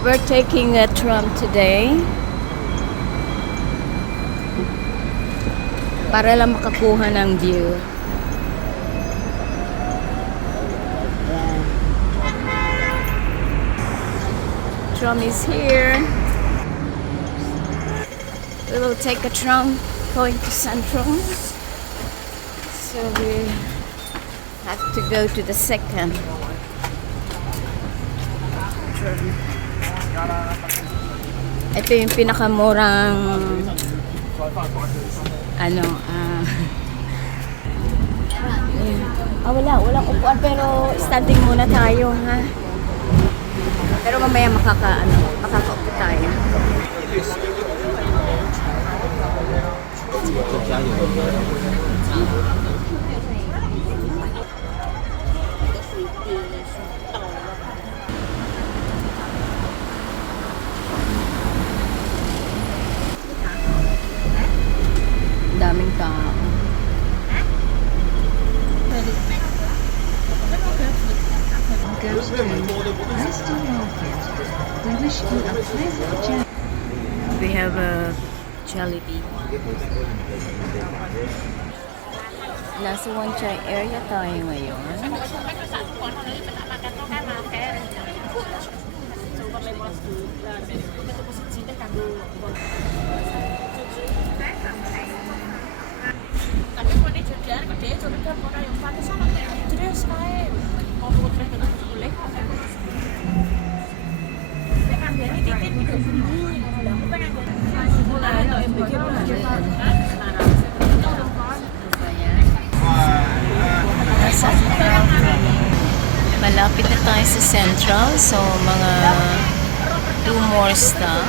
We're taking a tram today para lang makakuha ng view. Ayan. Tram is here. We will take a tram going to Central. So we have to go to the second tram. Ito yung pinakamurang walang upuan pero standing muna tayo, ha. Pero mamaya makakaupo tayo. Daming tao. We have a Jollibee. Nasa Wanchai area tayo ngayon. Malapit na tayo sa Central, so mga 2 more stop.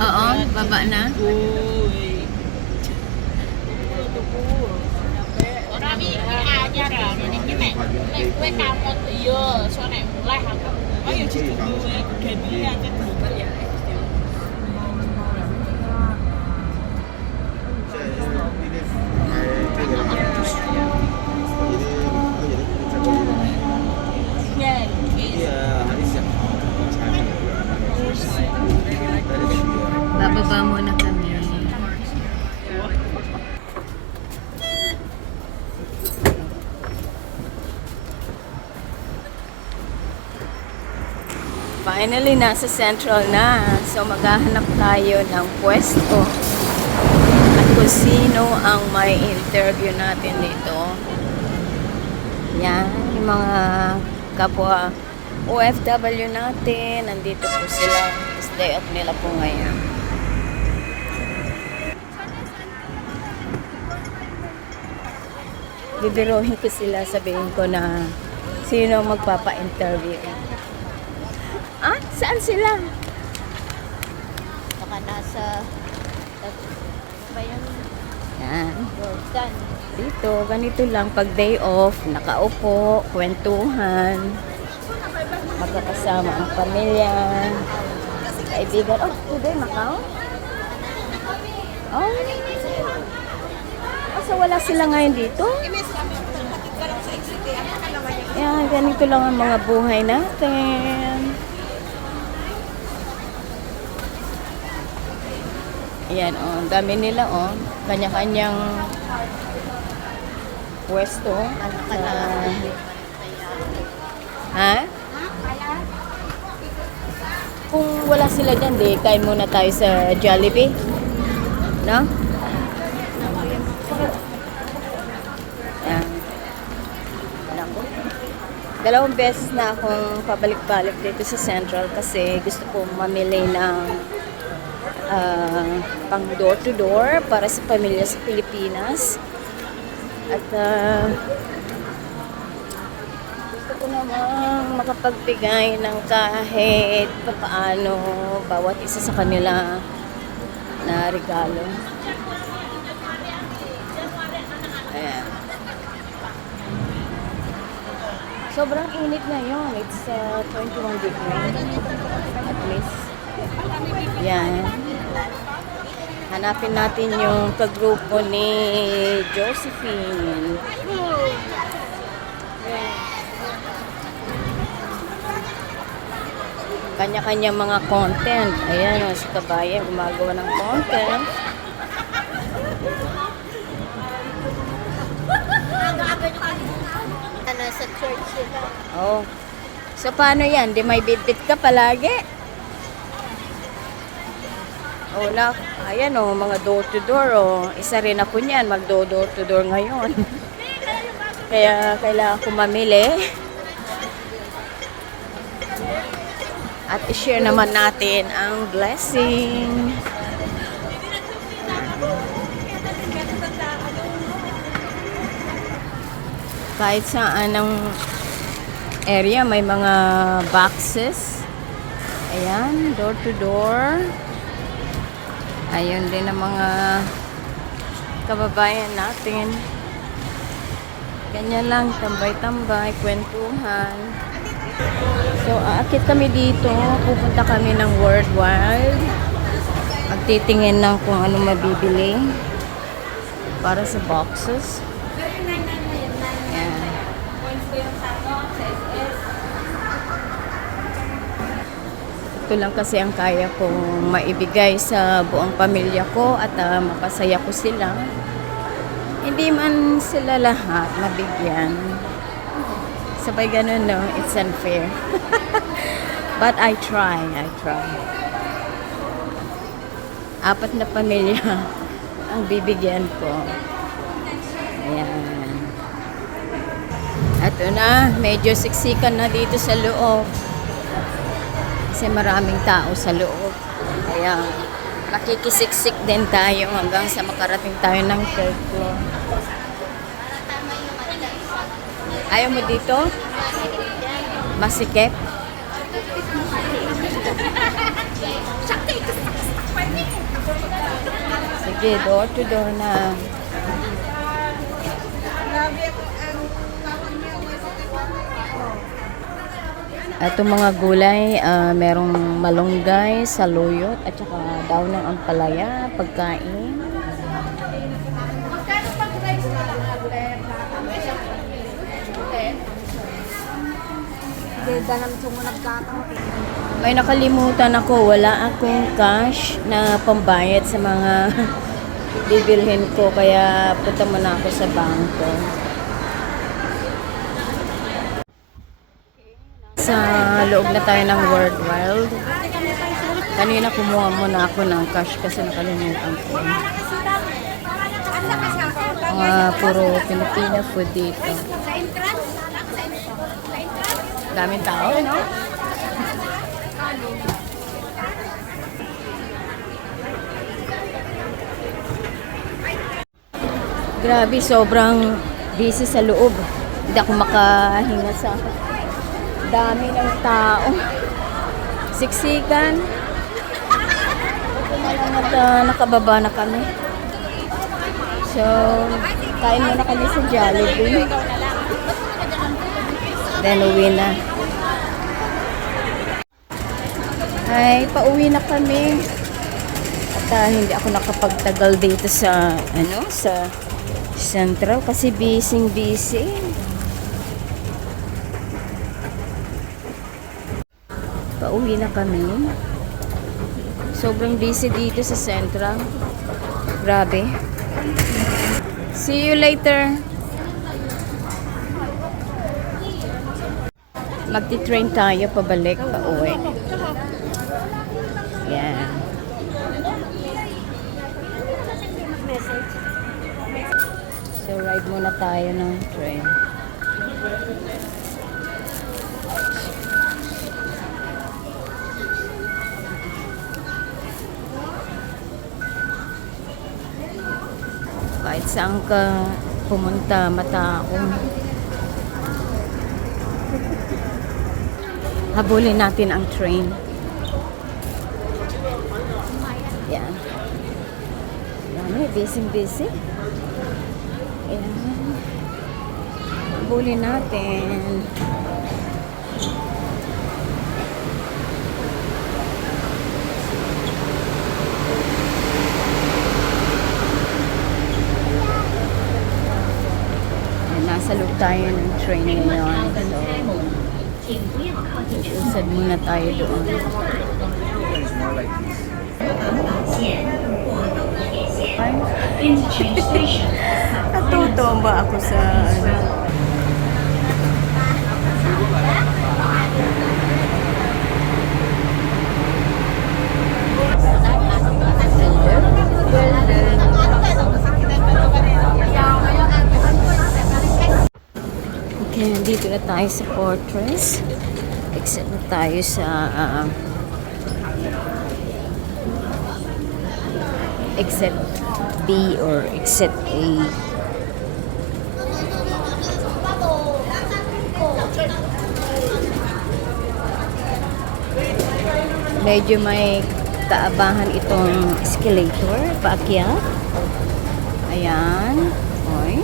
Oo, baba na. Bababa muna kami. Finally, nasa Central na. So, maghahanap tayo ng pwesto. At kung sino ang may interview natin dito. Yan, yung mga kapwa OFW natin. Nandito po sila. Day off nila po ngayon. Bibiruhin ko sila, sabihin ko na sino magpapa-interview. Ah, saan sila? Baka nasa ba yan? Yan. Dito, ganito lang pag day off, nakaupo, kwentuhan, magkakasama ang pamilya, kaibigan. Oh, today Macau? Oh. So wala sila ngayon dito? Yan, ganito lang ang mga buhay natin. Ayan, oh, dami nila, oh. Kanya-kanyang pwesto. Ha? Kung wala sila dyan, di, kain muna tayo sa Jollibee. No? Ayan. Dalawang beses na akong pabalik-balik dito sa Central kasi gusto ko mamili ng pang door-to-door para sa pamilya sa Pilipinas. At gusto ko naman makapagbigay ng kahit papaano bawat isa sa kanila na regalo. Ayan. Sobrang init ngayon. It's 21 degrees at least. Yan. Hanapin natin yung kagrupo ni Josephine. Kanya-kanya mga content. Ayan, si Kabayan gumagawa ng content. Nasa church sila. Oh. So, paano yan? Di may bitbit ka palagi? Oh, ayan oh, mga door-to-door oh. Isa rin ako niyan, mag-door-to-door ngayon. Kaya kailangan ko mamili. At i-share naman natin ang blessing. Kahit saan ang area may mga boxes. Ayan, door to door. Ayun din ang mga kababayan natin. Ganyan lang, tambay-tambay, kwentuhan. So, aakit kami dito. Pupunta kami ng World Wild. Magtitingin ng kung ano mabibili para sa boxes. Ito lang kasi ang kaya kong maibigay sa buong pamilya ko at mapasaya ko sila. Hindi man sila lahat mabigyan. Sabay ganun, no? It's unfair. But I try. Apat na pamilya ang bibigyan ko. Ayan. Ito na, medyo siksikan na dito sa loob. Kasi maraming tao sa loob. Kaya makikisiksik din tayo hanggang sa makarating tayo ng third floor. Ayaw mo dito? Masikip? Sige, door to door na. Itong mga gulay, merong malunggay, saluyot, at saka daw ng ampalaya, pagkain. May nakalimutan ako, wala akong cash na pambayad sa mga bibilhin ko, kaya punta muna ako sa bangko. Sa loob na tayo ng World Wild. Kanina kumuha muna ako ng cash kasi nakalimutan ko. Puro Filipino food dito. Daming tao, no? Grabe, sobrang busy sa loob. Hindi ako makahinga sa dami ng tao. Siksikan. Ito na lang at nakababa na kami. So, kain muna kami sa Jollibee. Then, uwi na. Ay, pauwi na kami. At hindi ako nakapagtagal dito sa, sa Central kasi busy. Pauwi na kami. Sobrang busy dito sa Central. Grabe. See you later. Magti-train tayo pabalik, pauwi. Yan. So, ride muna tayo ng train. Kahit saan ka pumunta, mataong. Habulin natin ang train. Yan. Dami, busy. Yan. Habulin natin. Yan, nasa loob tayo ng train ngayon. So, usad muna tayo doon. Natuto ba ako sa ano? Okay, nandito na tayo sa Fortress. Exit na tayo sa exit B or exit A. Medyo may kaabahan itong escalator, paakyat. Ayan. Oy.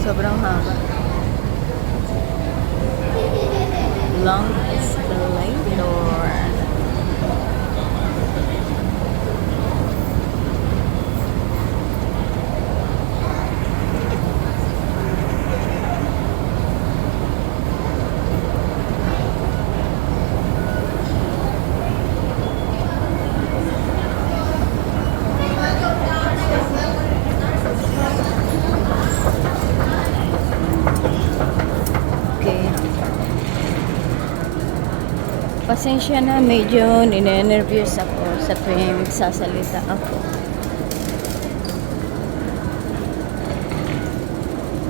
Sobrang haba. Long escalator. Pasensya na, medyo ninenervyos ako sa tuwing magsasalita ako.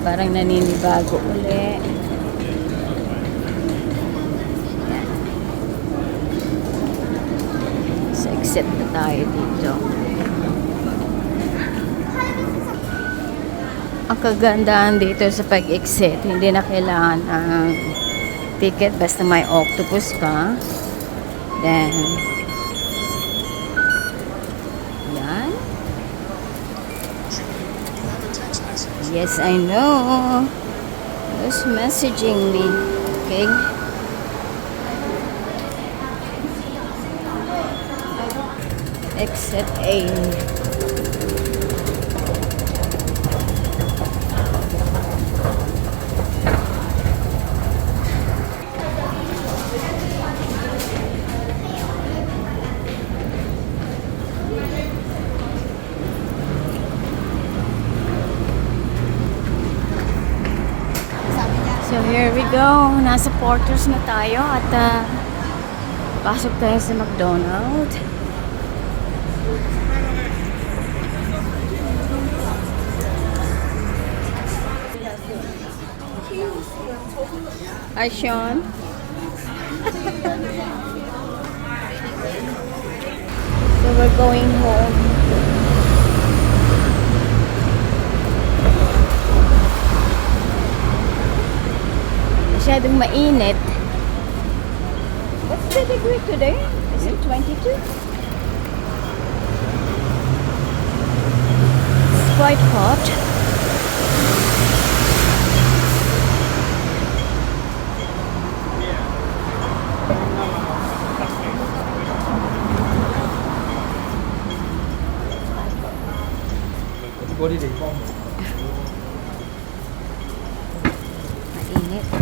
Parang naninibago uli. Yan. So, exit na tayo dito. Ang kagandahan dito sa pag-exit, hindi na kailangan ang ticket basta may octopus ka. Then yan. Yes, I know. Who's messaging me? Okay. Exit A. So here we go. Nasa Porters na tayo at pasok tayo sa McDonald's. Hi, Sean. So we're going home. Masyadong mainit. What's the degree today? Is it 22? It's quite hot. Mainit.